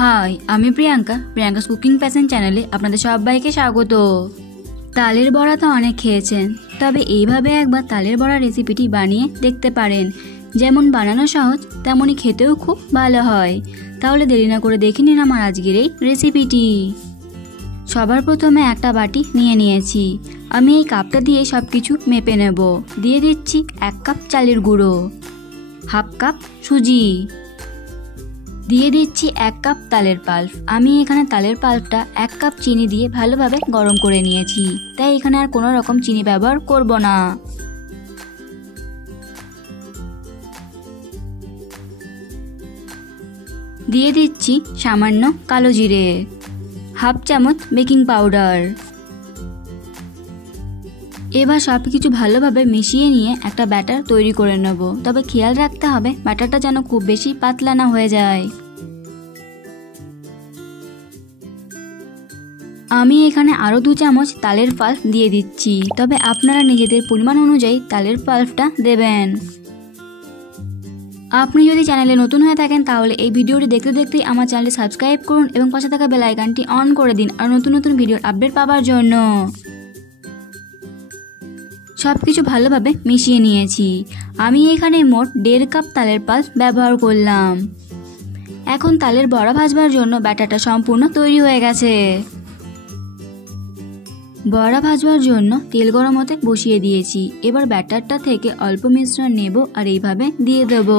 হাই, আমি Priyanka's cooking passion চ্যানেলে আপনাদের সবাইকে স্বাগত। তালের বড়া তো অনেক খেয়েছেন, তবে এইভাবে একবার তালের বড়া রেসিপিটি বানিয়ে দেখতে পারেন। যেমন বানানো সহজ, তেমনই খেতেও খুব ভালো হয়। তাহলে দেরি না করে দেখে নিন আমার আজকের এই রেসিপিটি। সবার প্রথমে একটা বাটি নিয়ে নিয়েছি। আমি এই কাপটা দিয়ে সব কিছু মেপে নেব। দিয়ে দিচ্ছি 1 কাপ চালের গুঁড়ো, হাফ কাপ সুজি, দিয়ে দিচ্ছি 1 কাপ তালের পাল্প। আমি এখানে তালের পাল্পটা 1 কাপ চিনি দিয়ে ভালোভাবে গরম করে নিয়েছি, তাই এখানে আর কোনো রকম চিনি ব্যবহার করব না। দিয়ে দিচ্ছি সামান্য কালো জিরে, হাফ চামচ বেকিং পাউডার। এবার সব কিছু ভালোভাবে মিশিয়ে নিয়ে একটা ব্যাটার তৈরি করে নেব। তবে খেয়াল রাখতে হবে ব্যাটারটা যেন খুব বেশি পাতলা না হয়ে যায়। আমি এখানে আরও 2 চামচ তালের পাল্প দিয়ে দিচ্ছি, তবে আপনারা নিজেদের পরিমাণ অনুযায়ী তালের পাল্পটা দেবেন। আপনি যদি চ্যানেলে নতুন হয়ে থাকেন তাহলে এই ভিডিওটি দেখতে দেখতেই আমার চ্যানেলটি সাবস্ক্রাইব করুন এবং পাশে থাকা বেল আইকনটি অন করে দিন আর নতুন নতুন ভিডিওর আপডেট পাওয়ার জন্য। সব কিছু ভালোভাবে মিশিয়ে নিয়েছি। আমি এখানে মোট 1.5 কাপ তালের পাল্প ব্যবহার করলাম। এখন তালের বড়া ভাজবার জন্য ব্যাটারটা সম্পূর্ণ তৈরি হয়ে গেছে। বড়া ভাজবার জন্য তেল গরম হতে বসিয়ে দিয়েছি। এবার ব্যাটারটা থেকে অল্প মিশ্রণ নেব আর এইভাবে দিয়ে দেব।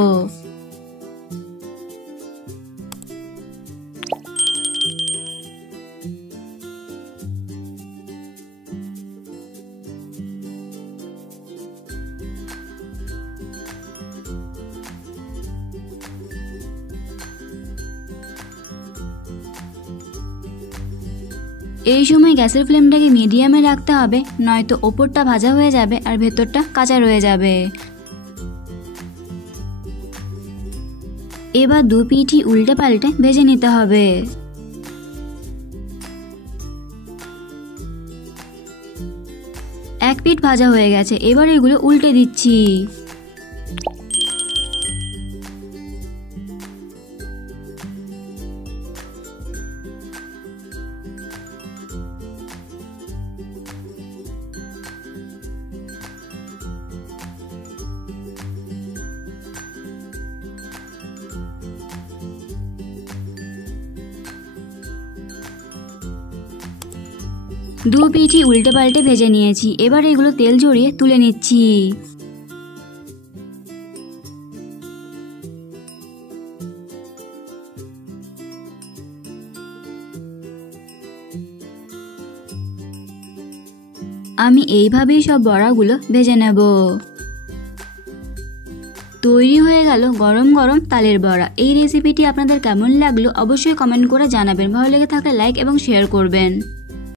এই সময় গ্যাসের ফ্লেমটাকে মিডিয়ামে রাখতে হবে, নয়তো ওপরটা ভাজা হয়ে যাবে আর ভেতরটা কাঁচা রয়ে যাবে। এবার 2 পিঠই উল্টে পাল্টে ভেজে নিতে হবে। এক পিঠ ভাজা হয়ে গেছে, এবার এগুলো উল্টে দিচ্ছি। দু পিঠই উল্টে পাল্টে ভেজে নিয়েছি, এবার এগুলো তেল ঝরিয়ে তুলে নিচ্ছি। আমি এইভাবেই সব বড়াগুলো ভেজে নেব। তৈরি হয়ে গেল গরম গরম তালের বড়া। এই রেসিপিটি আপনাদের কেমন লাগলো অবশ্যই কমেন্ট করে জানাবেন। ভালো লেগে থাকলে লাইক এবং শেয়ার করবেন।